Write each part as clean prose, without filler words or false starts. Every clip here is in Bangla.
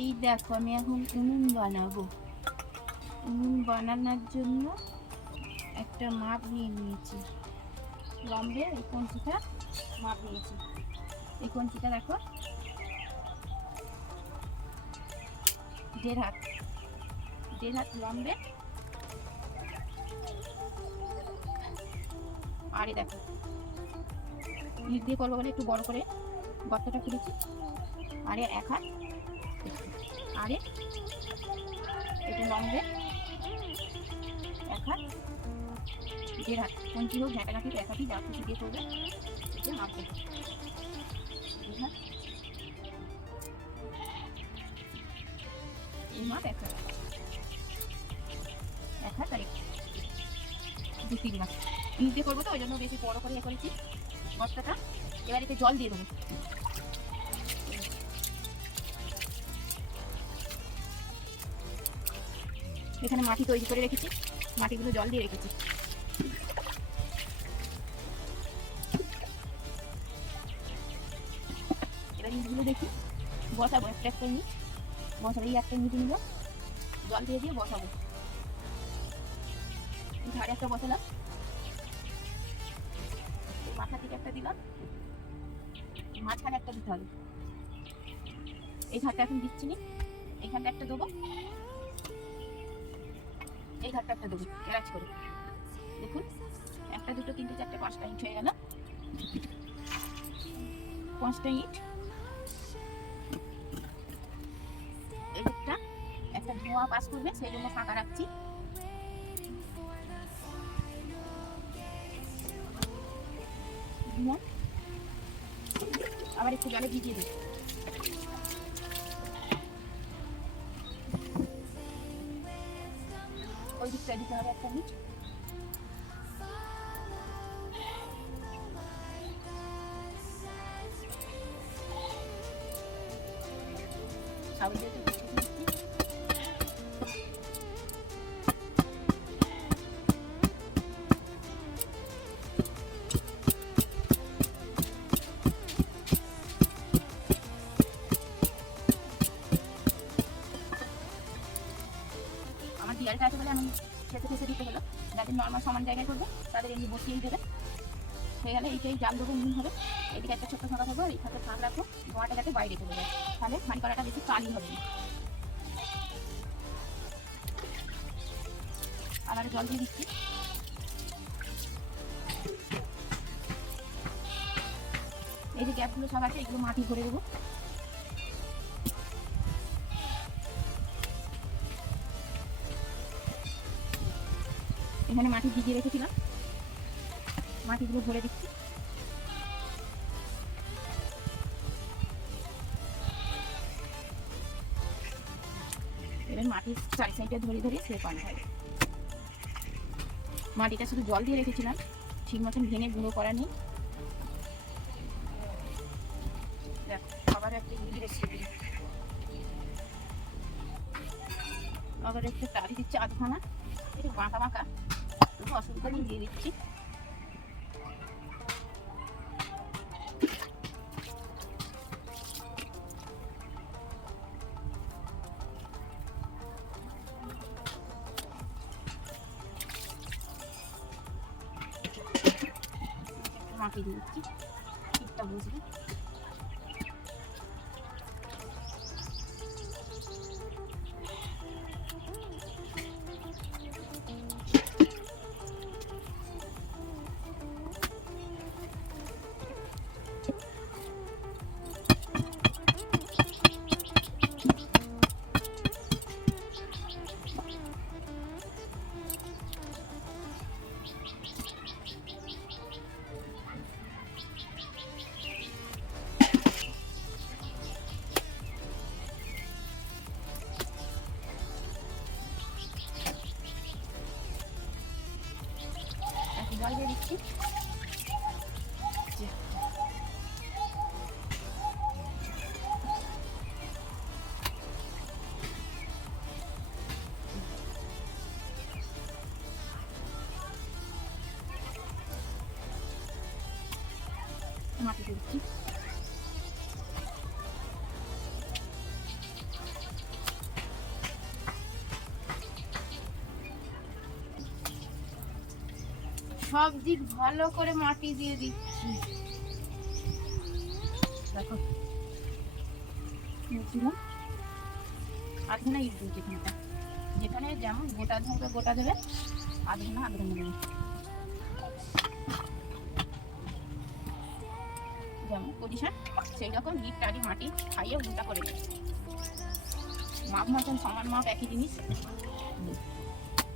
এই দেখো আমি এখন উনুন বানাবো। উনুন বানানোর জন্য একটা মাপ নিয়ে নিয়েছি, লম্বে এই কঞ্চিটা মাপ নিয়েছি। এই কঞ্চিটা দেখো 1.5 হাত, 1.5 হাত লম্বে। আর এই দেখো ইট দিয়ে করবো বলে একটু বড় করে গর্তটা খুলেছি। আরে 1 হাত, আরে এটা লম্বে 1 হাত, 1.5 হাত। কঞ্চি হোক ঝাঁটা কাঠি 1 হাতই, যা খুশি দিয়ে করবে এটা মাপ দেবো। 1.5 হাত, এই মাপ 1 হাত, 1 হাত আর 2-3 মাস ইট দিয়ে করবো তো ওই জন্য বেশি বড় করে করেছি গর্তটা। এবার এতে জল দিয়ে দেবো। এখানে মাটি তৈরি করে রেখেছি, মাটিগুলো জল দিয়ে রেখেছি। এবার ইটগুলো দেখি বসাবো, একটা একটা ইট বসাবো। এই একটা ইট নিল, জল দিয়ে দিয়ে বসাবো। ধারে একটা বসালাম, মাথা থেকে একটা দিলাম, মাঝখানে একটা দিতে হবে। এই ঘাটটা এখন দিচ্ছি না, এইখানটা একটা দেবো, এই ঘাটটা একটা দেবো এরাজ করে। দেখুন 1, 2, 3, 4, 5টা ইট হয়ে গেল। 5টা ইট। এইটা একটা ধোঁয়া পাস করবে সেই জন্য ফাঁকা রাখছি। আবার একটু জলে ভিজিয়ে দিই। ওই দিকটা দিতে হবে একটা ইট। সাবল দিয়ে আমার ডিয়ালটা আছে বলে আমি খেতে খেতে দিতে হলো। যাদের নর্মাল সমান জায়গায় করবে তাদের এমনি বসিয়েই দেবে। হয়ে গেলে এইটাই জাল দেবো, উনুন হবে। এদিকে একটা ছোট্ট ফাঁকা থাকবে, এইখানে ফাঁক রাখবো, ধোঁয়াটা যাতে বাইরে চলে যায়, তাহলে হাঁড়ি করাটা বেশি কালি হবে না। আবার জল দিয়ে দিচ্ছি। এই যে গ্যাপগুলো সব আছে এগুলো মাটি ভরে দেবো। এখানে মাটি ভিজিয়ে রেখেছিলাম, মাটিগুলো ভরে দিচ্ছি। এবার মাটির চারি সাইডে ধরে ধরে সে পানি হয়। মাটিটা শুধু জল দিয়ে রেখেছিলাম, ঠিক মতন ভেঙে গুঁড়ো করা নেই। আবার একটা আবার একটা তারি দিচ্ছি আধখানা, একটু বাঁকা বাঁকা, একটু অসুবিধা নেই, দিয়ে দিচ্ছি। মাটি দিয়ে দিচ্ছি, ঠিকটা বুঝবি। জল দিয়ে দিচ্ছি। মাটি দিচ্ছি। সব দিক ভালো করে মাটি দিয়ে দিচ্ছি। দেখো আধখানা ইট দিচ্ছি, যেখানে যেমন গোটা ধরবে গোটা দেবে, আধখানা দেবে, যেমন পজিশন সেই রকম ইট টালি মাটি খাইয়ে উল্টা করে দেবে। মাপ মতন সমান মাপ একই জিনিস।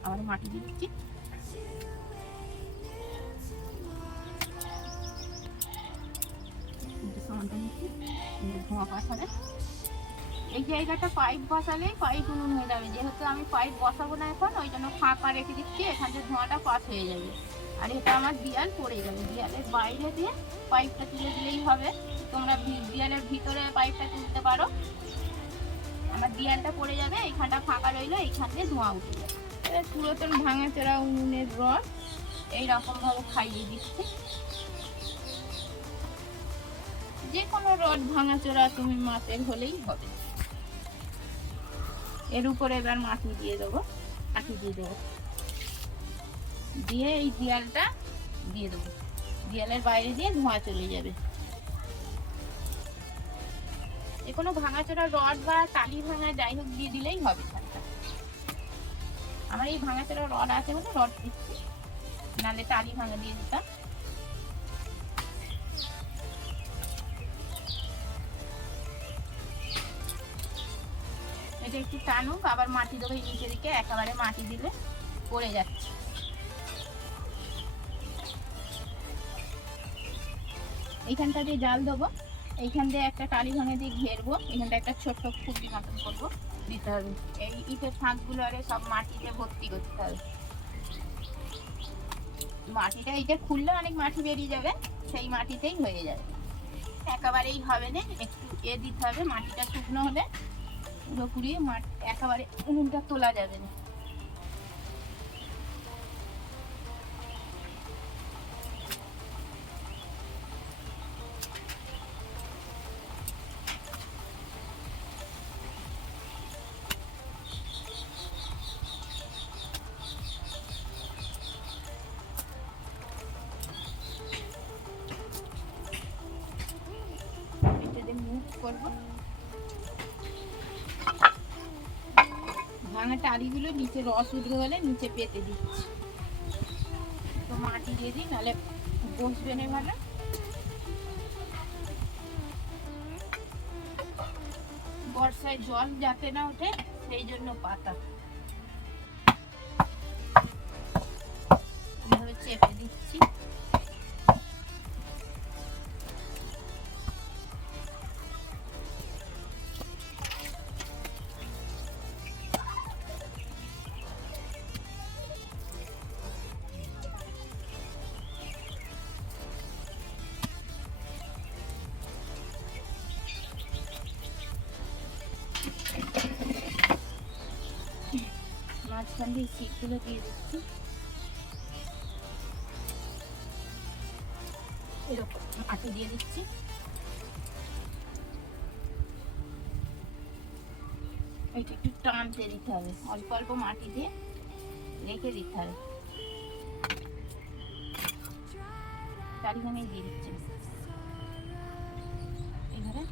আবার মাটি দিয়ে দিচ্ছি। ধোঁয়া পাস হবে। এই জায়গাটা পাইপ বসালে পাইপ উনুন হয়ে যাবে, যেহেতু আমি পাইপ বসাবো না এখন, ওই জন্য ফাঁকা রেখে দিচ্ছি, এখান থেকে ধোঁয়াটা পাস হয়ে যাবে। আর এটা আমার দেয়াল পড়ে যাবে, দেয়ালের বাইরে দিয়ে পাইপটা তুলে দিলেই হবে। তোমরা দেয়ালের ভিতরে পাইপটা তুলতে পারো। আমার দেয়ালটা পড়ে যাবে, এইখানটা ফাঁকা রইলো, এইখান দিয়ে ধোঁয়া উঠে যাবে। এবার পুরাতন ভাঙাচোরা উনুনের রড এইরকম ভাবে খাইয়ে দিচ্ছি। যে কোনো রড ভাঙাচোরা তুমি মাপের হলেই হবে। এর উপরে এবার মাটি দিয়ে দেবো, দিয়ে এই দেয়ালটা দিয়ে দেবো, দেয়ালের বাইরে দিয়ে ধোঁয়া চলে যাবে। যে কোনো ভাঙাচোরা রড বা টালি ভাঙা যাই হোক দিয়ে দিলেই হবে। আমার এই ভাঙাচোরা রড আছে বলে রড দিচ্ছি, নাহলে টালি ভাঙা দিয়ে দিতাম। এটা একটু টানুক, আবার মাটি দেবো নিচে দিকে, একেবারে মাটি দিলে পড়ে যাচ্ছে। এইখানটা দিয়ে জাল দেবো, এইখান দিয়ে একটা টালি ভাঙে দিয়ে ঘেরবো, এখানটা একটা ছোট্ট খুঁটি মতন করবো, দিতে হবে। এই ইটের ফাঁকগুলো আরে সব মাটিতে ভর্তি করতে হবে। মাটিটা এইটা খুললে অনেক মাটি বেরিয়ে যাবে, সেই মাটিতেই হয়ে যাবে। একেবারেই হবে না, একটু দিতে হবে, মাটিটা শুকনো হলে পুরোপুরি একেবারে উনুনটা তোলা যাবে না। ভাঙা টালিগুলো নিচে রস উঠবে বলে নিচে পেতে দিচ্ছি। তো মাটি দিয়ে দিই, নাহলে বসবে না ভালো। বর্ষায় জল যাতে না ওঠে সেই জন্য পাতা এইভাবে চেপে দিচ্ছি। মাঝখান দিয়ে শিকগুলো দিয়ে দিচ্ছি, এরকম মাটি দিয়ে দিচ্ছি। এটা একটু টানতে দিতে হবে, অল্প অল্প মাটি দিয়ে রেখে দিতে হবে। টালি ভাঙে দিয়ে দিচ্ছি এবারে।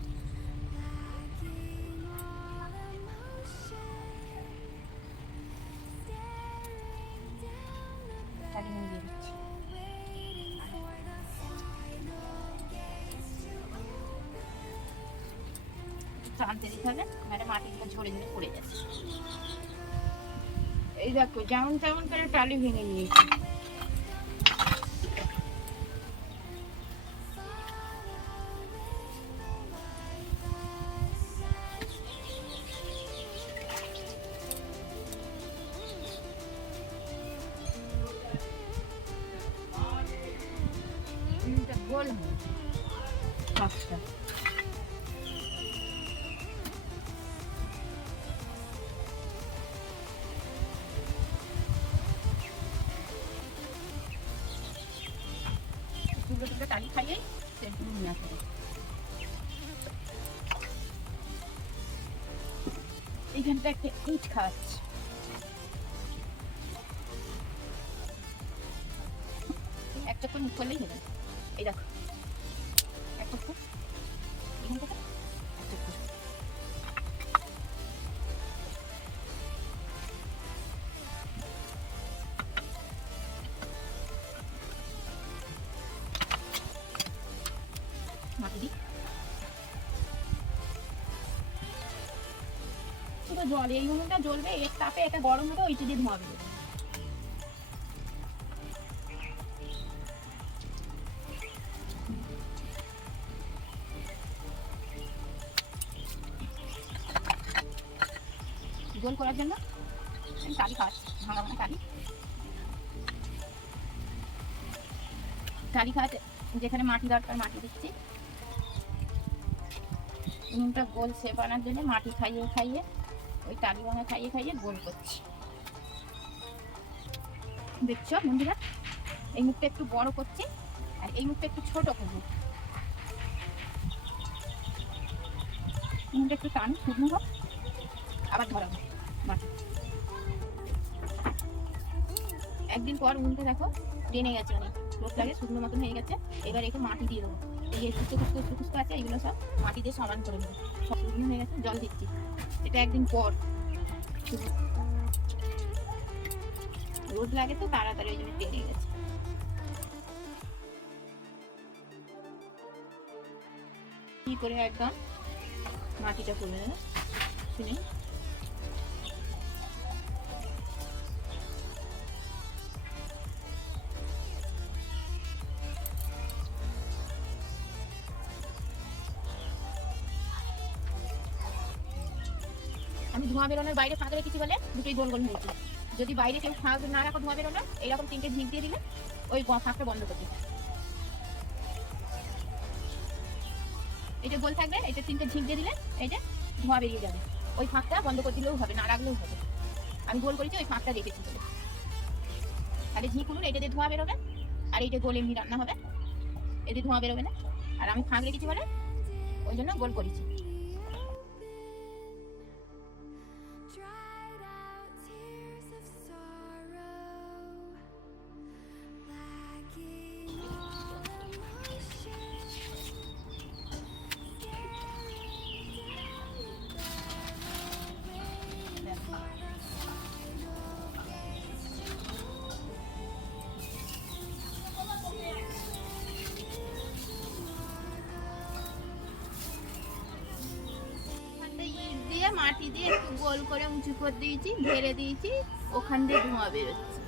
টালি ভাঙে দিয়ে দিচ্ছি। টানতে দিতে হবে, মানে মাটিগুলো ঝরে ঝরে পড়ে যাচ্ছে। এই দেখো যেমন তেমন করে টালি ভেঙে নিয়েছি। গোল পাঁচটা টালি খাইয়ে নিয়ে আসবে। এইখানটা একটা ইট খাওয়াচ্ছি। চক্কর মুখ করলেই হয়ে যাবে। এই দেখো এক চক্কর, এখান থেকে এক চক্কর। মাটি দিই পুরো জল, এই উনুনটা জ্বলবে, এর তাপে এটা গরম হবে, ওইটা দিয়ে ধোঁয়া বেরোবে। গোল করার জন্য আমি কালি খাওয়াচ্ছি, ভাঙা ভাঙা কালি খাওয়াতে যেখানে মাটি দরকার মাটি দিচ্ছি। উনুনটা গোল শেপ আনার জন্য মাটি খাইয়ে খাইয়ে, ওই টালি ভাঙা খাইয়ে খাইয়ে গোল করছি। দেখছো বন্ধুরা, এই মুখটা একটু বড় করছি আর এই মুখটা একটু ছোট করবো। মুখটা একটু টান শুকনো হোক, আবার ধরাবো মাটি। একদিন পর উনুনটা দেখো টেনে গেছে, অনেক লোক লাগে, শুকনো মতন হয়ে গেছে। এবার একটু মাটি দিয়ে দেবো, এই সুস্থ সুস্থ আছে, এগুলো সব মাটি দিয়ে সমান করে দেবো। সব শুকনো হয়ে গেছে, জল দিচ্ছি। এটা একদিন পর, রোদ লাগে তো তাড়াতাড়ি, ওই জন্য টেনে গেছে। কি করে একদম মাটিটা করবে না শুনে। আমি ধোঁয়া বেরোনোর বাইরে ফাঁক রেখেছি বলে দুটোই গোল গোল হয়েছে। যদি বাইরে কেউ ফাঁক না রাখো ধোঁয়া বেরোনো, এইরকম 3টে ঝিঁক দিয়ে দিলে ওই ফাঁকটা বন্ধ করবে। এটা গোল থাকবে, এটা 3টে ঝিঁক দিয়ে দিলে এই যে ধোঁয়া বেরিয়ে যাবে। ওই ফাঁকটা বন্ধ করে দিলেও হবে, না রাখলেও হবে। আমি গোল করেছি, ওই ফাঁকটা রেখেছি বলে। তাহলে ঝিঁক উনুন, এটা দিয়ে ধোঁয়া বেরোবে, আর এইটা গোল এমনি রান্না হবে, এতে ধোঁয়া বেরোবে না। আর আমি ফাঁক রেখেছি বলে ওই জন্য গোল করেছি। মাটি দিয়ে একটু গোল করে উঁচু করে দিয়েছি, ঘেরে দিয়েছি, ওখান দিয়ে ধোঁয়া বেরোচ্ছে।